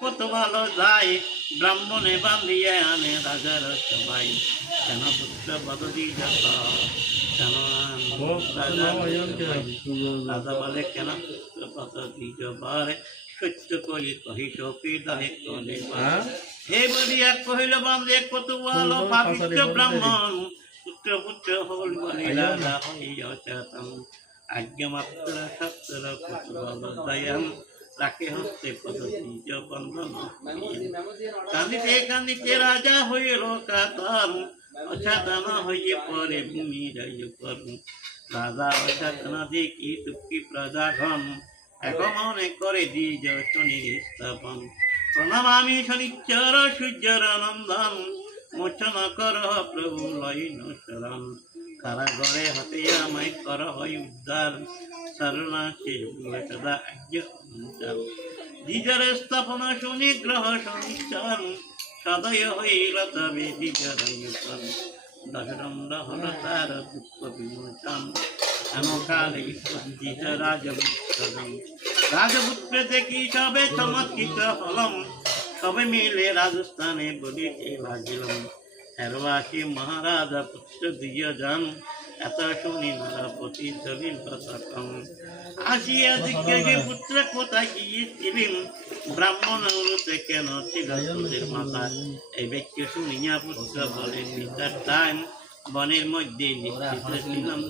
কত ভালো যায় ব্রাহ্মণে বান্ধিয়ে আনে রাজার সবাই কেন পুত্র বদলি যত কেন রাজা বলে কেন পুত্র বদলি যাবার সত্য করি কহি সখী দানে কলে হে বলিয়া কহিল বান্ধে কত ভালো পাবিত্র ব্রাহ্মণ পুত্র পুত্র হল বলি রাজা হইয়া চেতন আজ্ঞা মাত্র সত্তর কত ভালো দয়ান তাকে হস্তে পদবীজ বন্ধন কান্দিতে কান্দিতে রাজা হইল কাতর অসাধন হইয়ে পরে ভূমি যাই করু রাজা অসাধন দেখি দুঃখী প্রজাগণ এক মনে করে দ্বিজ শনি স্থাপন প্রণমামি শনিশ্চর সূর্যর নন্দন মোচন কর প্রভু লইন শরণ কারাগরে হতে আমায় কর হয় উদ্ধার শরণাশে সদা দ্বিজর স্থাপন শনি গ্রহ শনিশ্চর সদয় হইল তবে দ্বিজর দশদণ্ড হল তার দুঃখ বিমোচন কালে দ্বিজ রাজপুত্রম রাজপুত্র দেখি সবে চমৎকৃত হলম সবে মিলে রাজস্থানে বলিতে লাগিলাম হেরবাসী মহারাজা পুত্র দুইজন এত শুনি নরপতি চলিল তখন আসিয়া জিজ্ঞাসে পুত্র কোথায় গিয়েছিলেন ব্রাহ্মণ অনুরোধে কেন ছিল তোদের মাথা এই ব্যক্তি শুনিয়া পুত্র বলে পিতার টাইম বনের মধ্যে ছিলাম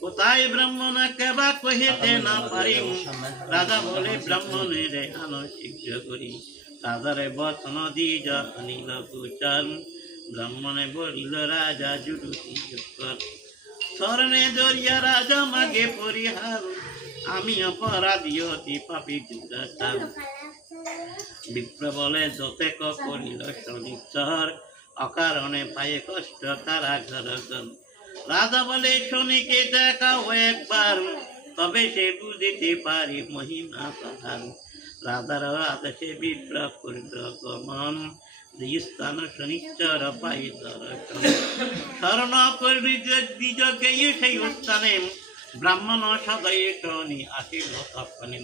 কোথায় ব্রাহ্মণ কেবা কহিতে না পারিম রাজা বলে ব্রাহ্মণের আনো শীঘ্র করি রাজারে বচন দ্বিজ অনিল গোচর ব্রাহ্মণে বলিল রাজা জুড়ুতি স্মরণে জড়িয়া রাজা মাগে পরিহার আমি অপরাধী অতি পাপী দুরাচার বিপ্র বলে যতেক করিল শনিশ্চর অকারণে পায়ে কষ্ট তারা ঘর রাজা বলে শনিকে দেখাও একবার তবে সে বুঝিতে পারি মহিমা প্রধান রাজার আদেশে বিপ্র করিল গমন স্থান শনিশ্চর পাই দর্শন স্মরণ করি দ্বিজকে সেই স্থানে ব্রাহ্মণ সদয় শনি আসিল তখনে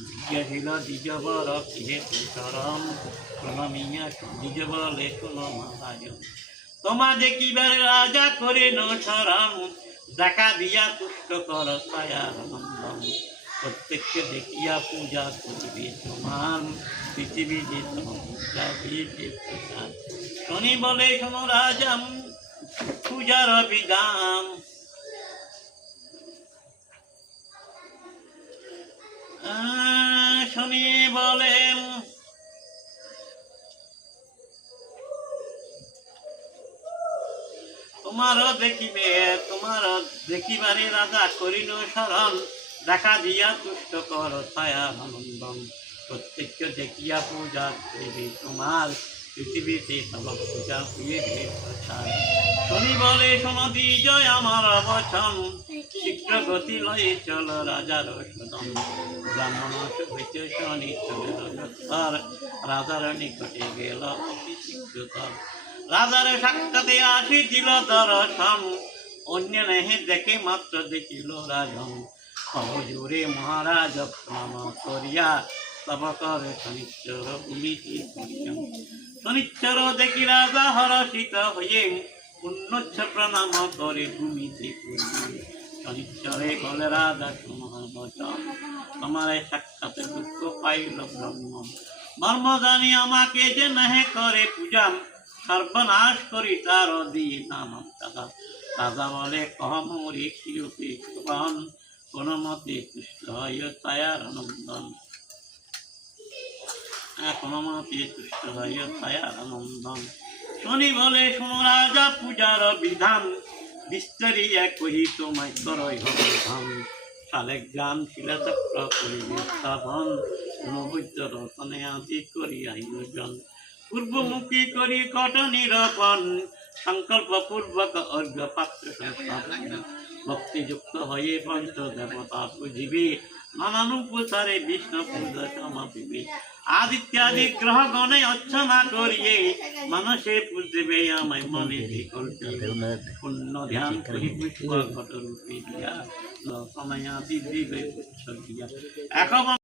জিজ্ঞাসিল দ্বিজবর কিহে চরণ প্রণমিয়া দ্বিজ বলে কোন মহারাজ তোমা দেখিবার রাজা করে ন শরণ দেখা দিয়া তুষ্ট কর ছায়া নন্দন প্রত্যেককে দেখিয়া পূজা করিবে সমান পৃথিবী যে পূজা দিয়েছে প্রসাদ শনি বলে শোনো রাজা পূজার বিধান শনি বলে তোমার দেখিবারে রাজা করিল শরণ দেখা দিয়া তুষ্ট কর ছায়া নন্দন প্রত্যেককে দেখিয়া পূজা করিবে তোমার পৃথিবীতে সব পূজা হইবে প্রচার শনি বলে শোনো দ্বিজয় আমার বচন শীঘ্র গতি লয়ে চল রাজার সদন ব্রাহ্মণ হইতে শনি চলে রাজার নিকটে গেল অতি শীঘ্রতর রাজার সাক্ষাতে আসিছিল দর্শন অন্য নেহে দেখে মাত্র দেখিল রাজন সহজুরে মহারাজ প্রণাম করিয়া তব করে শনিশ্চর উলিতি শনিশ্চর দেখি রাজা হরষিত হয়ে পুণ্যচ্ছ প্রণাম করে ভূমিতে করিয়ে শনিশ্চরে বলে রাজা তোমার বচন তোমার সাক্ষাতে দুঃখ পাইল ব্রহ্ম মর্ম জানি আমাকে যে নহে করে পূজা সর্বনাশ করি তার দিয়ে নাম দাদা রাজা বলে কহমরি কিরূপে কন কোন মতে তুষ্ট হয় ছায়ার নন্দন কোন মতে তুষ্ট হয় ছায়ার নন্দন শনি বলে শোনো রাজা পূজার বিধান বিস্তারিয়া কহি তোমায় করই হবে ধান সালে জ্ঞান শিলাচক্র করিবে স্থাপন নবৈদ্য রতনে আদি করি আয়োজন পূর্বমুখী করি কট নিরূপণ সংকল্প পূর্বক অর্ঘ পাত্র সংস্থাপন ভক্তিযুক্ত হয়ে পঞ্চ দেবতা পুজিবে নানানুপচারে বিষ্ণু পূজা সমাপিবে আদিত্যাদি গ্রহগণে অর্চনা করিয়ে মানুষে পুজবে আমায় মনে পুণ্য ধ্যান করি পুষ্প ঘট রূপে দিয়া সময়াদি দিবে পুচ্ছ দিয়া এক